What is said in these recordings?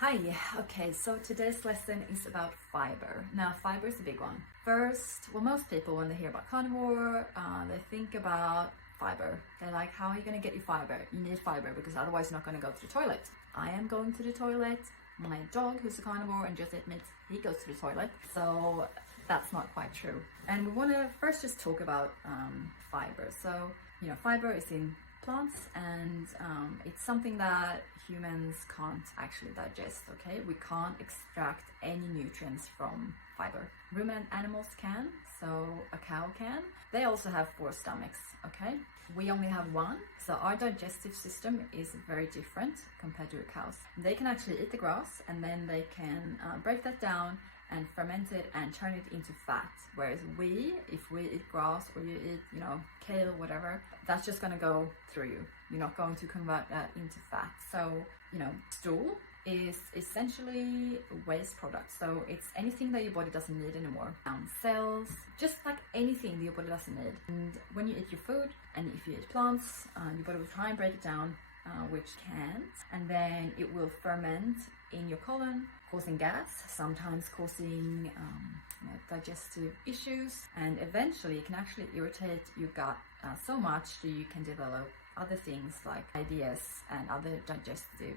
Hi, okay, so today's lesson is about fiber. Now, fiber is a big one. First, well, most people, when they hear about carnivore, they think about fiber. They're like, how are you going to get your fiber? You need fiber because otherwise you're not going to go to the toilet. I am going to the toilet. My dog, who's a carnivore and just admits he goes to the toilet. So that's not quite true. And we want to first just talk about fiber. So, fiber is in plants and it's something that humans can't actually digest. Okay, we can't extract any nutrients from fiber. Ruminant animals can, so a cow can. They also have 4 stomachs. Okay, we only have 1, so our digestive system is very different compared to a cow's. They can actually eat the grass and then they can break that down and ferment it and turn it into fat. Whereas if we eat grass or you eat, kale, whatever, that's just gonna go through you. You're not going to convert that into fat. So, stool is essentially waste product. So it's anything that your body doesn't need anymore. Cells, just like anything that your body doesn't need. And when you eat your food and if you eat plants, your body will try and break it down, which can't, and then it will ferment in your colon, causing gas, sometimes causing digestive issues, and eventually it can actually irritate your gut so much that you can develop other things like IBS and other digestive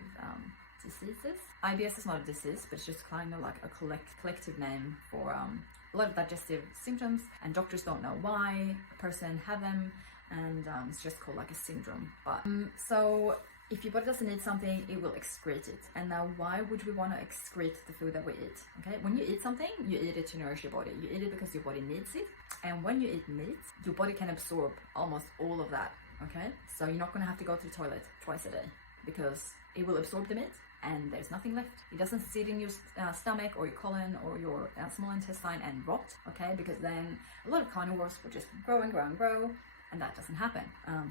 diseases. IBS is not a disease, but it's just kind of like a collective name for a lot of digestive symptoms, and doctors don't know why a person had them, and it's just called like a syndrome. But so if your body doesn't need something, it will excrete it. And now, why would we want to excrete the food that we eat? Okay, when you eat something, you eat it to nourish your body. You eat it because your body needs it. And when you eat meat, your body can absorb almost all of that. Okay, so you're not going to have to go to the toilet twice a day because it will absorb the meat and there's nothing left. It doesn't sit in your stomach or your colon or your small intestine and rot. Okay, because then a lot of carnivores will just grow and grow and grow. And that doesn't happen.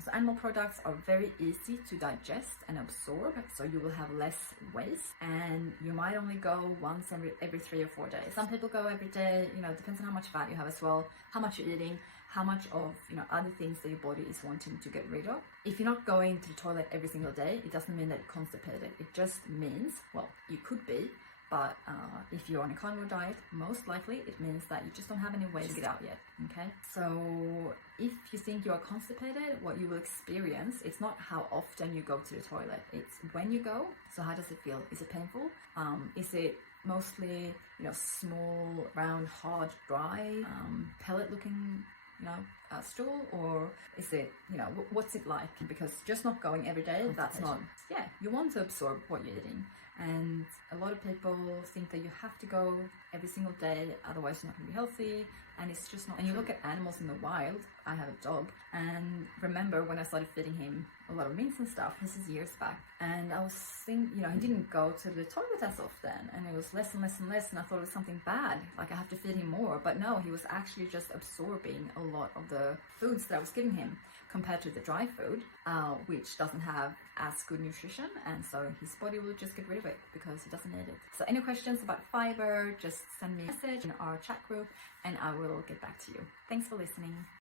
So animal products are very easy to digest and absorb, so you will have less waste, and you might only go once every 3 or 4 days. Some people go every day. Depends on how much fat you have as well, how much you're eating, how much of other things that your body is wanting to get rid of. If you're not going to the toilet every single day, it doesn't mean that you're constipated. It just means, well, you could be, but if you're on a carnivore diet, most likely it means that you just don't have any way to get out yet. Okay, so if you think you are constipated, what you will experience, it's not how often you go to the toilet, it's when you go. So how does it feel? Is it painful? Is it mostly small, round, hard, dry, pellet looking stool, or is it what's it like? Because just not going every day, that's not, you want to absorb what you're eating. And a lot of people think that you have to go every single day, otherwise you're not going to be healthy, and it's just not. And you look at animals in the wild. I have a dog, and remember when I started feeding him a lot of mints and stuff, this is years back, and I was thinking, he didn't go to the toilet as often, and it was less and less and less, and I thought it was something bad, like I have to feed him more. But no, he was actually just absorbing a lot of the foods that I was giving him compared to the dry food, which doesn't have as good nutrition, and so his body will just get rid of it because he doesn't need it. So any questions about fiber, just send me a message in our chat group and I will get back to you. Thanks for listening.